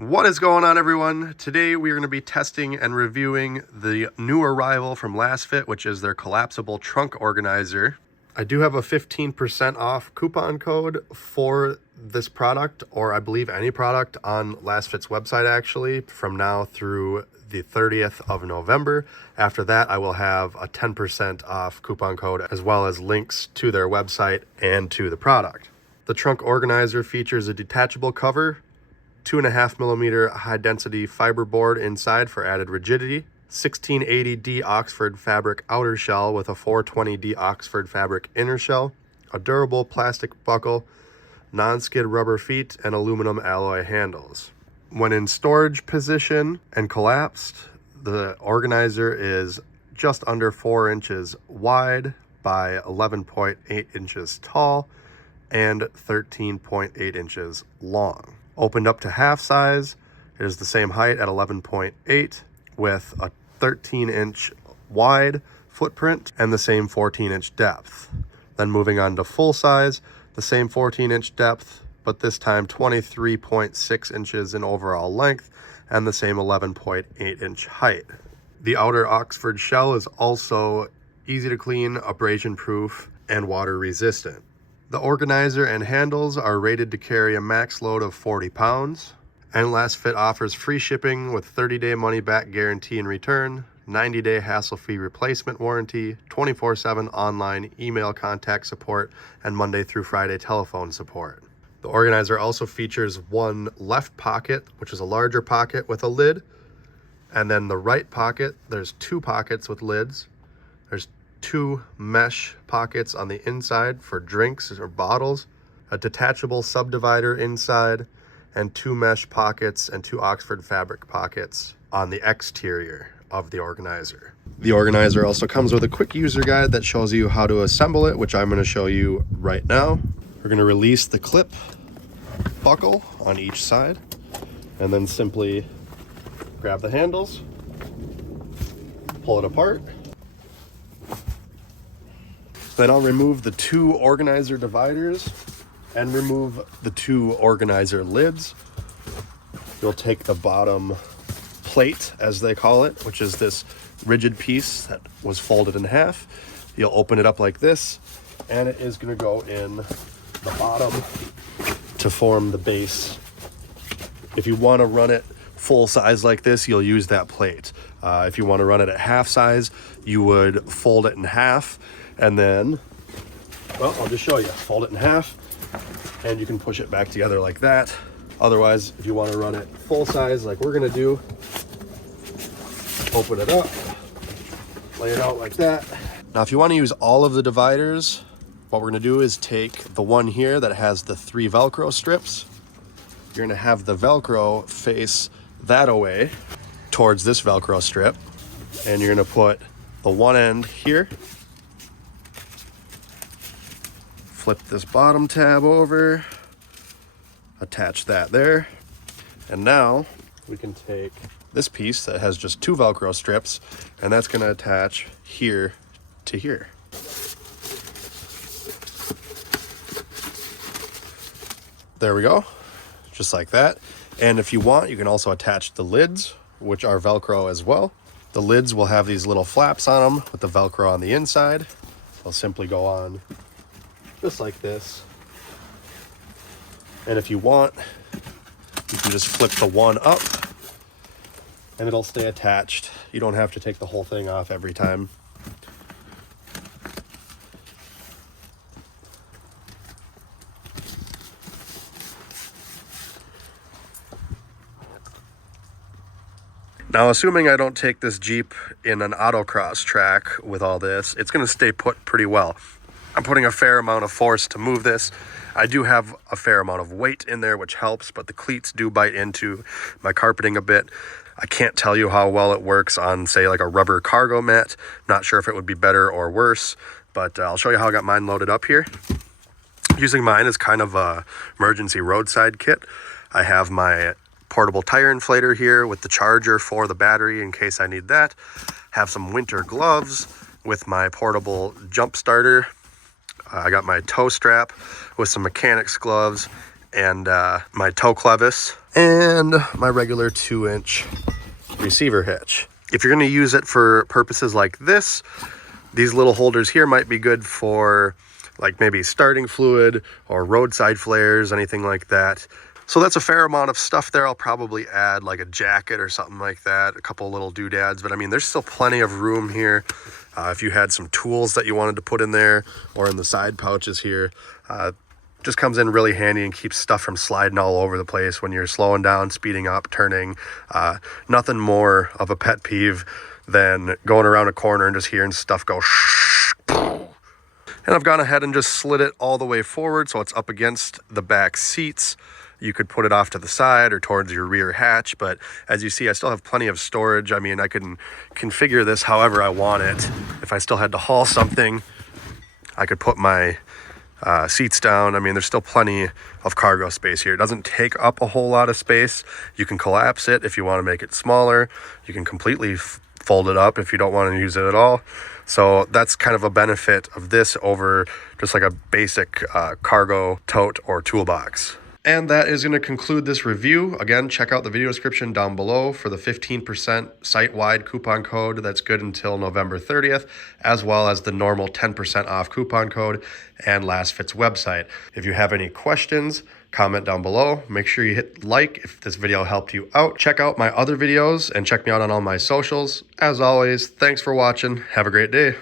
What is going on, everyone? Today we are going to be testing and reviewing the new arrival from Lasfit, which is their collapsible trunk organizer. I do have a 15% off coupon code for this product, or I believe any product on Lasfit's website actually, from now through the 30th of November. After that, I will have a 10% off coupon code, as well as links to their website and to the product. The trunk organizer features a detachable cover, 2.5mm high density fiberboard inside for added rigidity, 1680D Oxford fabric outer shell with a 420D Oxford fabric inner shell, a durable plastic buckle, non-skid rubber feet, and aluminum alloy handles. When in storage position and collapsed, the organizer is just under 4 inches wide by 11.8 inches tall and 13.8 inches long. Opened up to half size, it is the same height at 11.8 with a 13-inch wide footprint and the same 14-inch depth. Then moving on to full size, the same 14-inch depth, but this time 23.6 inches in overall length and the same 11.8-inch height. The outer Oxford shell is also easy to clean, abrasion proof, and water resistant. The organizer and handles are rated to carry a max load of 40 pounds. And Lasfit offers free shipping with 30-day money-back guarantee and return, 90-day hassle-free replacement warranty, 24/7 online email contact support, and Monday through Friday telephone support. The organizer also features one left pocket, which is a larger pocket with a lid. And then the right pocket, there's 2 pockets with lids. There's 2 mesh pockets on the inside for drinks or bottles, a detachable subdivider inside, and 2 mesh pockets and 2 Oxford fabric pockets on the exterior of the organizer. The organizer also comes with a quick user guide that shows you how to assemble it, which I'm going to show you right now. We're going to release the clip buckle on each side and then simply grab the handles, pull it apart. Then I'll remove the 2 organizer dividers and remove the 2 organizer lids. You'll take the bottom plate, as they call it, which is this rigid piece that was folded in half. You'll open it up like this, and it is going to go in the bottom to form the base. If you want to run it full size like this, you'll use that plate. If you want to run it at half size, you would fold it in half. And then, well, I'll just show you. Fold it in half, and you can push it back together like that. Otherwise, if you want to run it full size like we're going to do, open it up, lay it out like that. Now, if you want to use all of the dividers, what we're going to do is take the one here that has the 3 Velcro strips. You're going to have the Velcro face that away towards this Velcro strip, and you're going to put the one end here. Flip this bottom tab over, attach that there, and now we can take this piece that has just 2 Velcro strips, and that's going to attach here to here. There we go, just like that. And if you want, you can also attach the lids, which are Velcro as well. The lids will have these little flaps on them with the Velcro on the inside. They'll simply go on just like this. And if you want, you can just flip the one up and it'll stay attached. You don't have to take the whole thing off every time. Now, assuming I don't take this Jeep in an autocross track with all this, it's going to stay put pretty well. I'm putting a fair amount of force to move this. I do have a fair amount of weight in there, which helps, but the cleats do bite into my carpeting a bit. I can't tell you how well it works on, say, like a rubber cargo mat. Not sure if it would be better or worse, but I'll show you how I got mine loaded up here. Using mine as kind of a emergency roadside kit. I have my portable tire inflator here with the charger for the battery in case I need that. Have some winter gloves with my portable jump starter. I got my toe strap with some mechanics gloves and my toe clevis and my regular 2-inch receiver hitch. If you're going to use it for purposes like this, these little holders here might be good for like maybe starting fluid or roadside flares, anything like that. So that's a fair amount of stuff there. I'll probably add like a jacket or something like that, a couple little doodads, but I mean, there's still plenty of room here. If you had some tools that you wanted to put in there or in the side pouches here, just comes in really handy and keeps stuff from sliding all over the place when you're slowing down, speeding up, turning. Nothing more of a pet peeve than going around a corner and just hearing stuff go shh. And I've gone ahead and just slid it all the way forward so it's up against the back seats. You could put it off to the side or towards your rear hatch, but as you see, I still have plenty of storage. I mean, I can configure this however I want it. If I still had to haul something, I could put my seats down. I mean, there's still plenty of cargo space here. It doesn't take up a whole lot of space. You can collapse it if you want to make it smaller. You can completely fold it up if you don't want to use it at all. So that's kind of a benefit of this over just like a basic cargo tote or toolbox. And that is going to conclude this review. Again, check out the video description down below for the 15% site-wide coupon code that's good until November 30th, as well as the normal 10% off coupon code and Lasfit's website. If you have any questions, comment down below. Make sure you hit like if this video helped you out. Check out my other videos and check me out on all my socials. As always, thanks for watching. Have a great day.